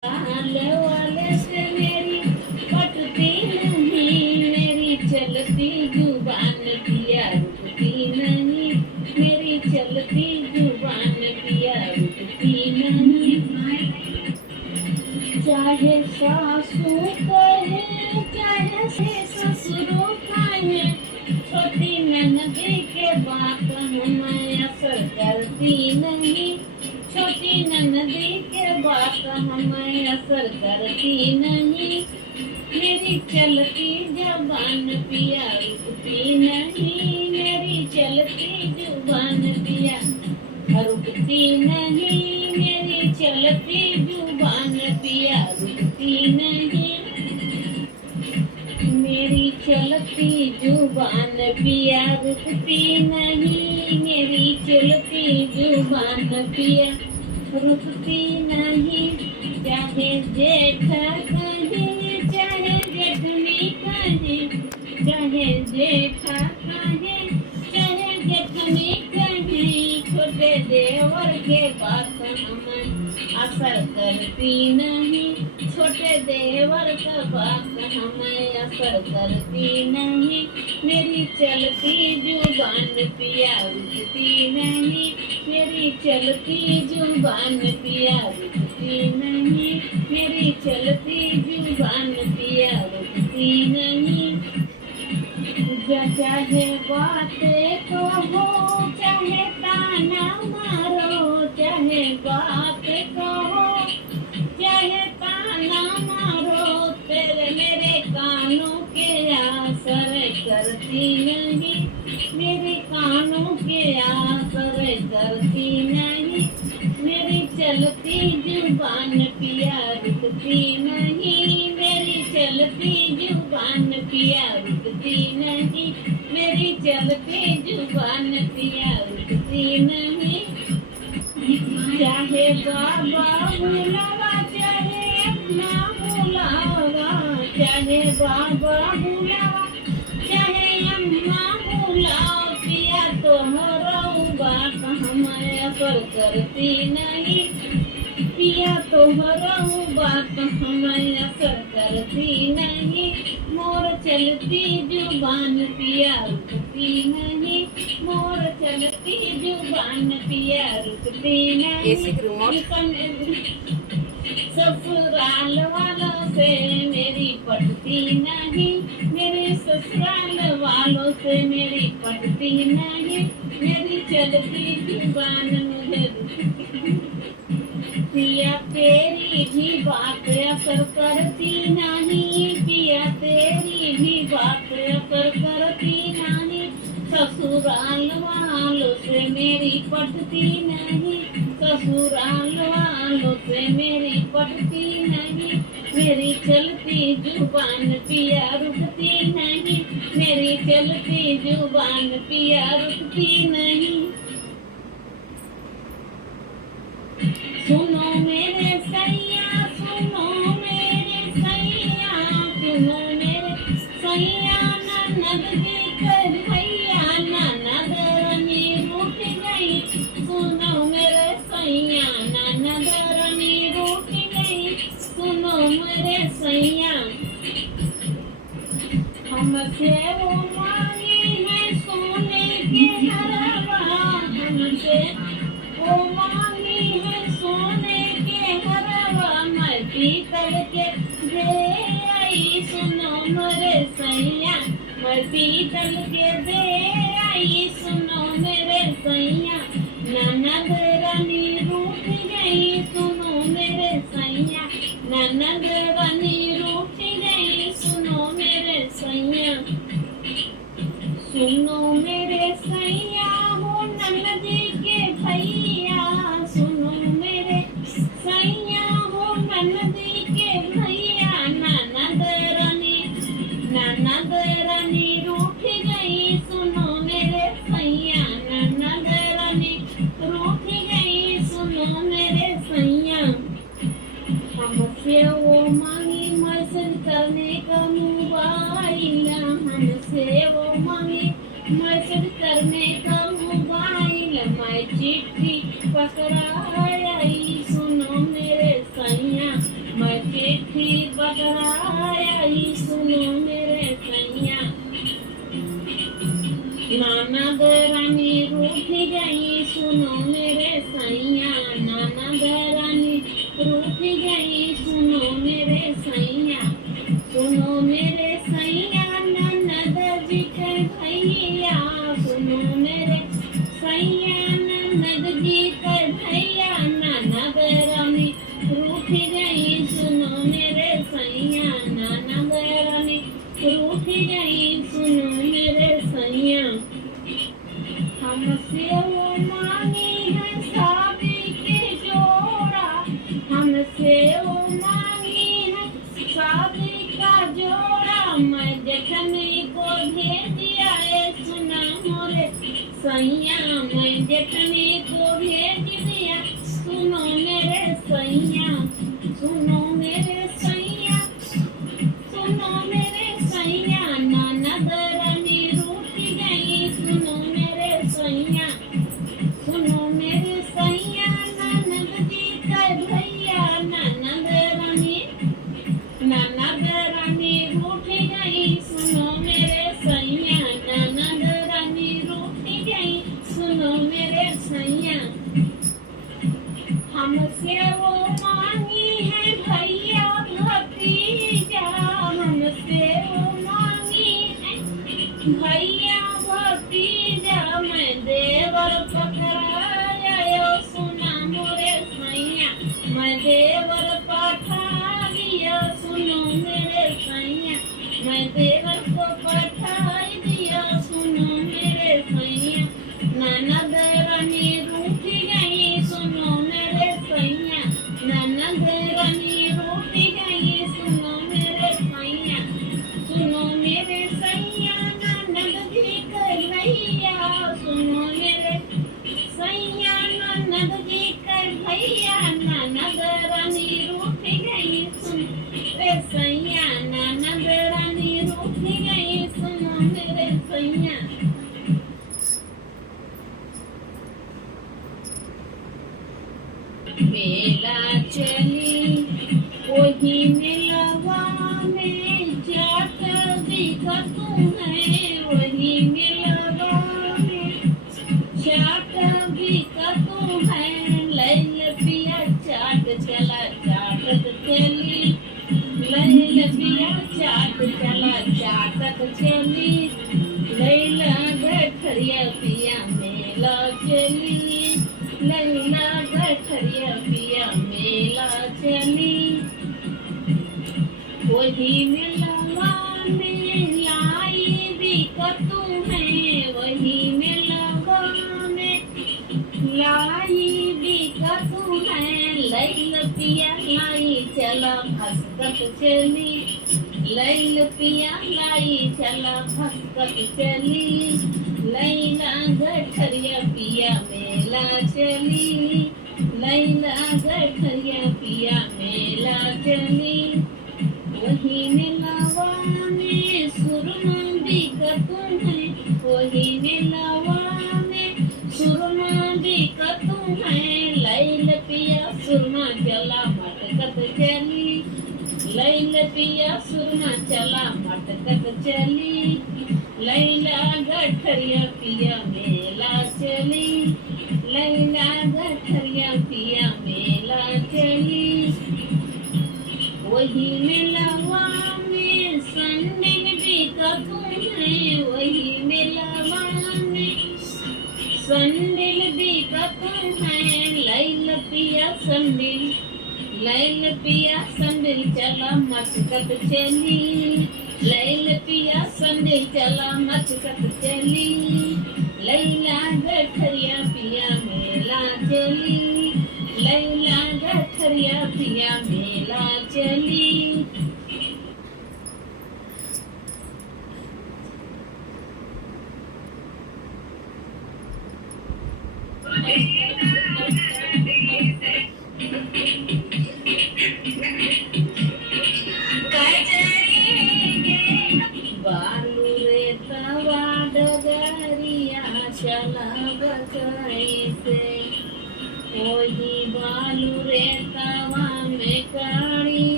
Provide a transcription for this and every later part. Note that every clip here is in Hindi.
आले वाले से मेरी पटती नहीं, मेरी चलती जुबान पिया रुकती नहीं, मेरी चलती जुबान पिया रुकती नहीं। चाहे सासू कहे चाहे ससुर कहे, छोटी ननदी के बात हमें असर करती नहीं, छोटी ननदी के बात हमें असर करती नहीं। मेरी चलती जुबान पिया रुकती नहीं, मेरी चलती जुबान पिया रुकती नहीं, मेरी चलती जुबान पिया रुकती नहीं, मेरी चलती जुबान पिया रुकती नहीं, मेरी चलती जुबान पिया रुकती नहीं। चाहे जेठा कहे चाहे जेठनी कहे, चाहे जेठा कहे चाहे जेठनी कहे, छोटे देवर के बात हमें असर करती नहीं, छोटे देवर का बात हमें असर करती नहीं। मेरी चलती जुबान पिया रुकती नहीं, मेरी चलती जुबान पिया रुकती नहीं, मेरी चलती जुबान पिया रुकती नहीं। चाहे बातें कहो चाहे ताना मारो, चाहे बातें कहो चाहे ताना मारो, तेरे मेरे कानों के असर करती नहीं, मेरे कानों के असर करती नहीं। मेरी चलती जुबान पिया रुकती नहीं, मेरी चलती जुबान पिया रुकती नहीं, मेरी चलती जुबान पिया रुकती नहीं। चाहे बाबा बुलावा चाहे अम्मा बुलावा, चाहे बाबा बुलावा चाहे अम्मा बुलाओ, पिया तोहरा बात हमें असर करती नहीं, पिया तोहरा बात हमें असर करती नहीं। मोर चलती जुबान पिया रुकती नहीं, मोर चलती जुबान पिया रुकती नहीं। ससुराल वालों से मेरी पटती नहीं, मेरे ससुराल वालों से मेरी पटती नहीं, मेरी चलती जुबान मुझे पिया तेरी भी बात असर करती नहीं, पिया तेरी भी बात असर करती नहीं। ससुराल वालों से मेरी पटती नहीं, ससुराल वालों से मेरी पटती नहीं, मेरी चलती जुबान पिया रुकती नहीं, मेरी चलती जुबान पिया रुकती नहीं। सुनो मेरे सैया सुनो मेरे सैया, सुनो मेरे सैया, ननद जी कर भैया ननद रानी रूठ गई, सुनो मेरे सैया ननद रानी रूठ गई, सुनो मेरे सैया। हमसे वो मांगी है सोने के हरवा, हमसे वो मांगी है सोने के हरवा, मैं पीतल के दे आई, सुनो मेरे सैया मैं पीतल के दे आई, सुनो मेरे सैया। ननद रानी रूठ गई, सुनो मेरे सैया, ननद रानी रूठ गई, सुनो मेरे सैया। सुनो मेरे सैया हो ननदी के भैया, सुनो मेरे सैया हो ननदी के भैया, ननद रानी रूठ गई, सुनो मेरे सैया, ननद रानी रूठ गई, सुनो मेरे सैया। हमसे वो मांगी मैसेज करने का मोबाइल, हमसे वो मांगी मैसेज करने का मोबाइल, मैं चिट्ठी पकड़ाई, सुनो मेरे सैया मैं चिट्ठी पकड़ाई सुनो मेरे सैया ननद रानी रूठ गई सुनो मेरे सैया ननद रानी रूठ गई सुनो मेरे सैया सुनो मेरे सैया ननद जी के भैया सुनो मेरे सैया ननद जी के भैया ननद रानी रूठ गई सुनो मेरे सैया ननद रानी रूठ गई सुनो मेरे सैया हमसे वो मांगी है शादी के जोड़ा हमसे वो मांगी है शादी का जोड़ा मैं देखने को भेज दिया सुना मोरे सैया मैं देखने को भेज दिया सुनो मेरे सैया सुनो मेरे सैया सुनो मेरे सैया ननद रानी रूठ गई सुनो मेरे सैया सुनो मेरे सैया ननद जी का भैया ननद रानी रूठ गई सुनो मेरे सैया ननद रानी रूठ गई सुनो मेरे सैया हमसे वो मांगी है भैया भतीजा हमसे वो मांगी है भैया भतीजा मैं देवर पकड़ाया सुना मोरे सैया मैं देवर पठा दिया सुनो मेरे सैया मैं देवर को पठा दिया सुनो मेरे सैया ननद रानी रूठ गई सुनो मेरे सैया ननद रानी रूठ गई सुनो मेरे सैया सुनो मेरे सैया ननद जी के भैया सुनो मेरे सैया ननद जी के भैया ननद रानी रूठ गई सुनो मेरे सैया ननद रानी रूठ गई सुनो मेरे सैया मेला चली वही मेलवा में जाट दिखतू है वही मेलवा में जाट दिखतू है लैल पिया चाट चला चाटत चली लैल पिया चाट चला चाटत चली लैला गठरिया पिया मेला चली लैला गठरिया पिया मेला चली वही मेलवा में लाई बिकतू है वही मेलवा में लाई बिकतू है लैल पिया लाई चला भसकत चली लैल पिया लाई चला भसकत चली लैला गठरिया पिया मेला चली लैला गठरिया पिया मेला चली वही मेलवा में सुरमा बिकतू है वही मेलवा में सुरमा बिकतू है लैल पिया सुरमा चला मटकत चली लैल पिया सुरमा चला मटकत चली लैला गठरिया पिया मेला चली लैला गठरिया पिया मेला चली वही मेलवा में संदिल बिकतू है वही मेलवा में संदिल बिकतू है लैल पिया संदिल लैल पिया संदिल चला मटकत चली लैल पिया संदिल चला मटकत चली लैला गठरिया पिया मेला चली लैला गठरिया पिया मेला चली बालू रे तवा डगरिया चला कैसे वही बालू रे तवा में काढ़ी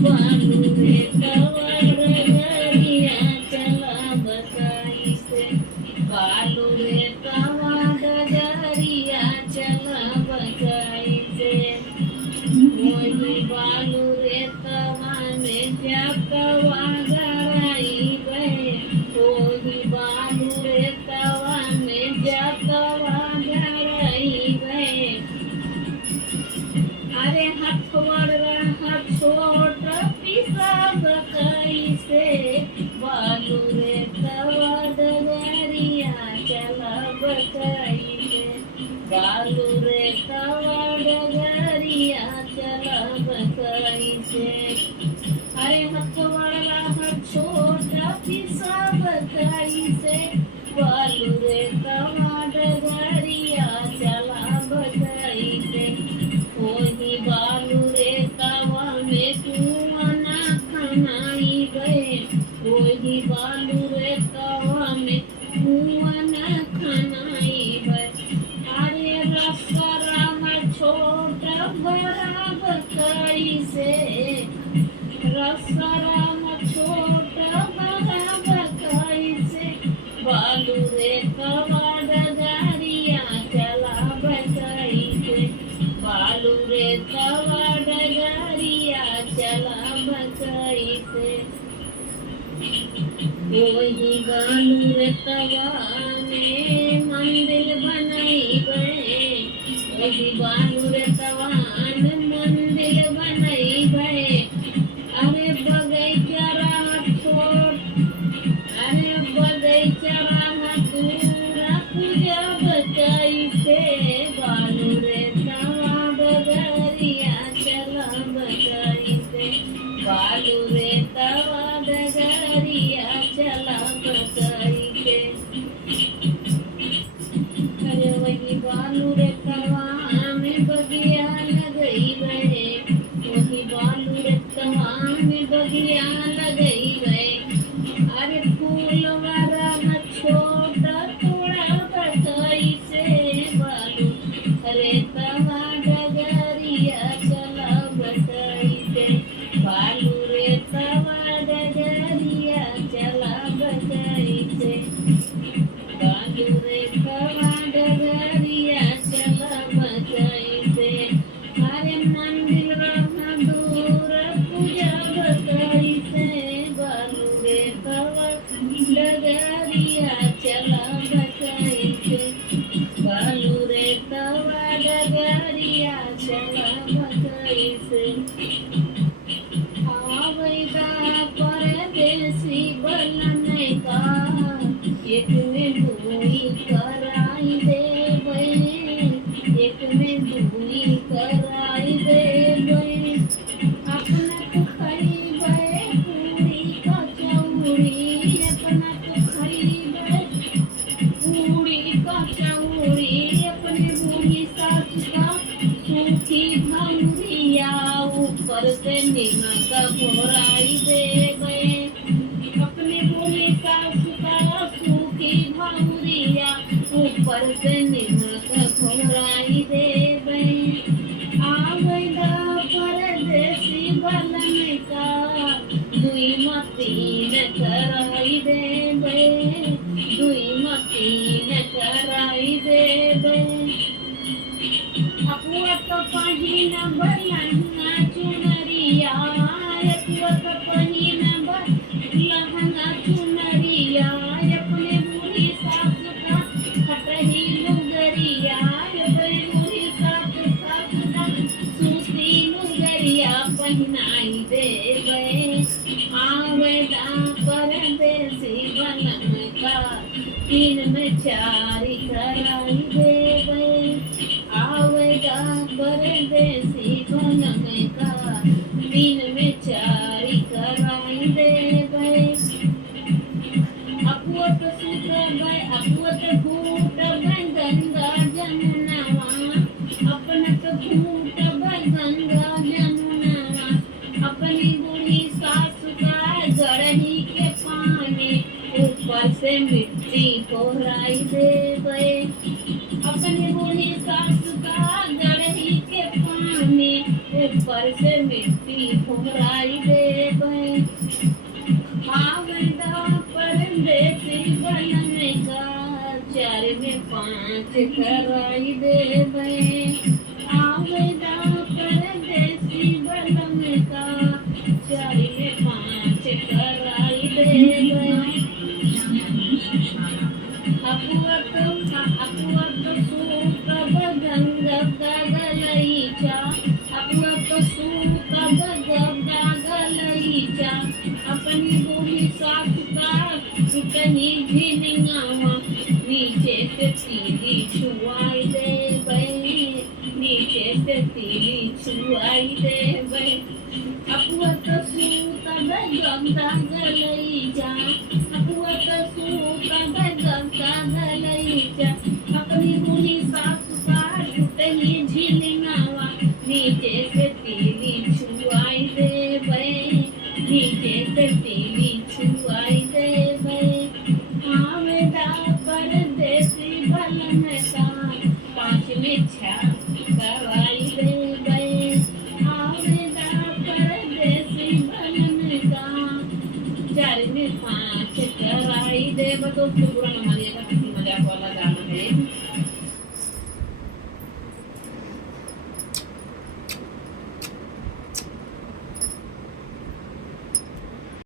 बालू रे तवा डगरिया चला बताई से बालू रे तवा डगरिया चला बताई से वही बालू रे तवा में जकवा गराई बे वही बालू रे तवा में जकवा गराई बे अरे हथवड़ छोट पिसा बताई से बालू रे तवा डगरिया चला बताई से बालू रे तवा डगरिया चला बताई से अरे हथवड़ छोट पिसा बताई से बालू रे तवा डगरिया चला बताई से वही बालू रे तवा में कुआं ना खनाई गए वही बालू रे तवा में कुआं ना खनाई गए अरे रसरा में छोटा बड़ा बताई से रसरा में छोटा बड़ा बताई से बालू रे तवा डगरिया चला बताई से बालू रे तवा डगरिया चला बताई से वही बालू रे तवा में मंदिर बनाई गए वही बालू रे तवा में मंदिर बनाई गए अरे बगैचा रात छोड़ अरे बगैचा रात पूरा पूजा बताई से बालू रे तवा डगरिया चला बताई से बालू रे तवा डगरिया चला बताई से अरे वही बालू रे तवा में बगिया लगई गए वही बालू रे तवा में बगिया लगई गए अरे फूल वाला छोटा थोड़ा बताई से बालू रे तवा डगरिया चला बताई से बालू रे तवा डगरिया चला बताई से बालू रे तवा डगरिया चला बताई से अरे मंदिर रहा दूर पूजा बताई से बालू रे तवा डगरिया चला बताई से बालू रे तवा डगरिया चला बताई से आवेगा परदेसी बनने का एक में दुई कराई दे एक में दुई कराई दे अपना तो खरीबे पूरी कचौड़ी अपना तो खरीबे पूरी कचौड़ी अपने भूमि सास का सूखी भंगिया ऊपर से नमक घोराई दे गए अपने भूमि सास का सूखी भंगिया ऊपर से नमक घोराई दे गए आवेगा परदेसी बनने का दुई मतीन कराई दे गए दुई मतीन कराई दे गए अपना तो पहिना बलहंगा चुनरिया अपना तो पहिना बलहंगा चुनरिया अपने बूढ़ी सास का खटही लुगरिया अपने बूढ़ी सास का सूती लुगरिया पहनाई दे गए आवेदा परदेसी बनने का तीन में चारी कराई दे गए आवेगा परदेसी बनने का तीन में चारी कराई दे गए अपुअत सूत्र गए अपुअत फूट गए गंगा जमुनावा अपना तो फूट गए गंगा जमुनावा अपनी बूढ़ी सास का गढ़ी के पानी ऊपर से मिट्टी कोहराई दे गए अपनी बूढ़ी सास का गढ़ी के पानी ऊपर ऊपर से मिट्टी फुहराई देव आवेदा परदेसी बन का चार में पाँच कराई देव आवेदा परदेसी बन का चार में पाँच कराई देव अपुवत सूत बगंग गगलईचा अपुवत सूत बगंग गगलईचा अपनी बोली साथ का टूटनी झिनगावा नीचे से तीली छुआई दे बई नीचे से तीली छुआई दे बई अपुवत सूत बगंग गगलईचा अपुवत सूत बगंग गगलईचा अपनी बोली साथ का टूटनी झिनगावा नीचे से तीली छुआई दे बई नीचे से तीली छुआई दे बई आवेदा परदेसी बन का पाँच में छह कराई दे बई आवेदा परदेसी बन का चार में पाँच कराई दे बतो बुरा न मानिएगा।